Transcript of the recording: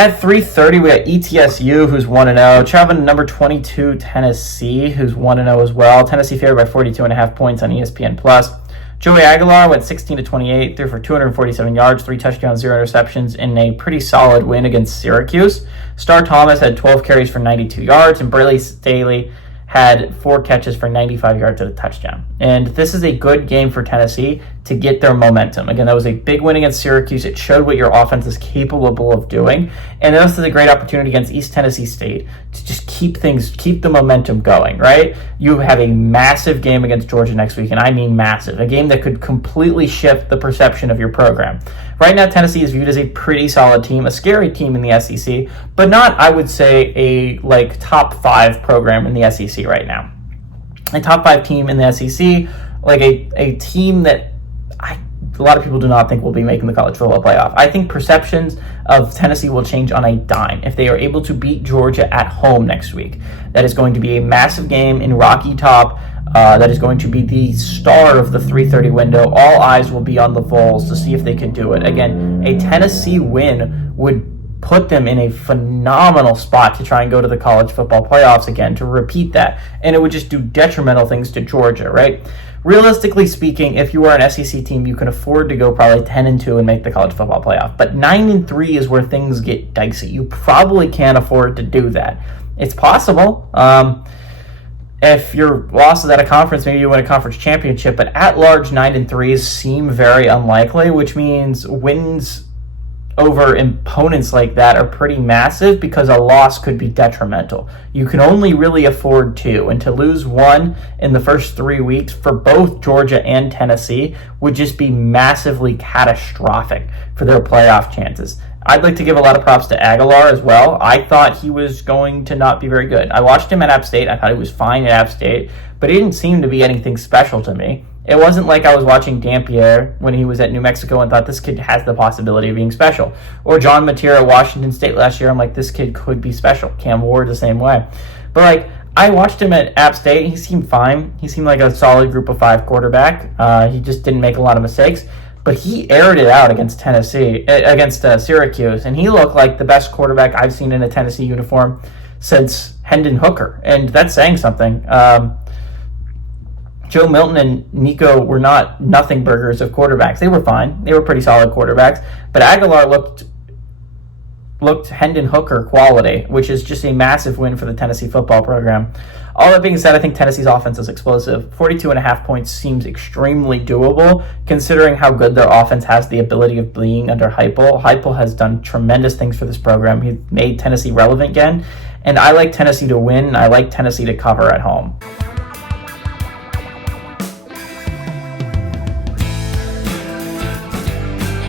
At 3:30, we got ETSU, who's 1-0, traveling to number 22, Tennessee, who's 1-0 as well. Tennessee favored by 42.5 points on ESPN+. Joey Aguilar went 16-28, threw for 247 yards, 3 touchdowns, 0 interceptions in a pretty solid win against Syracuse. Star Thomas had 12 carries for 92 yards, and Braley Staley had 4 catches for 95 yards and a touchdown. And this is a good game for Tennessee to get their momentum. Again, that was a big win against Syracuse. It showed what your offense is capable of doing. And this is a great opportunity against East Tennessee State to just keep the momentum going, right? You have a massive game against Georgia next week, and I mean massive. A game that could completely shift the perception of your program. Right now, Tennessee is viewed as a pretty solid team, a scary team in the SEC, but not, I would say, a top 5 program in the SEC right now. A top 5 team in the SEC, like a team that a lot of people do not think will be making the college football playoff. I think perceptions of Tennessee will change on a dime if they are able to beat Georgia at home next week. That is going to be a massive game in Rocky Top. That is going to be the star of the 3:30 window. All eyes will be on the Vols to see if they can do it. Again, a Tennessee win would put them in a phenomenal spot to try and go to the college football playoffs again, to repeat that. And it would just do detrimental things to Georgia, right? Realistically speaking, if you are an SEC team, you can afford to go probably 10-2 and make the college football playoff. But 9-3 is where things get dicey. You probably can't afford to do that. It's possible. If your loss is at a conference, maybe you win a conference championship. But at large, 9-3s seem very unlikely, which means wins over opponents like that are pretty massive because a loss could be detrimental. You can only really afford 2, and to lose 1 in the first 3 weeks for both Georgia and Tennessee would just be massively catastrophic for their playoff chances. I'd like to give a lot of props to Aguilar as well. I thought he was going to not be very good. I watched him at App State. I thought he was fine at App State, but he didn't seem to be anything special to me. It wasn't like I was watching Dampier when he was at New Mexico and thought this kid has the possibility of being special. Or John Mateer at Washington State last year. I'm like, this kid could be special. Cam Ward the same way. But I watched him at App State. He seemed fine. He seemed like a solid group of 5 quarterback. He just didn't make a lot of mistakes. But he aired it out against Syracuse, and he looked like the best quarterback I've seen in a Tennessee uniform since Hendon Hooker. And that's saying something. Joe Milton and Nico were not nothing burgers of quarterbacks. They were fine. They were pretty solid quarterbacks. But Aguilar looked Hendon Hooker quality, which is just a massive win for the Tennessee football program. All that being said, I think Tennessee's offense is explosive. 42.5 points seems extremely doable, considering how good their offense has the ability of being under Heupel. Heupel has done tremendous things for this program. He's made Tennessee relevant again. And I like Tennessee to win. I like Tennessee to cover at home.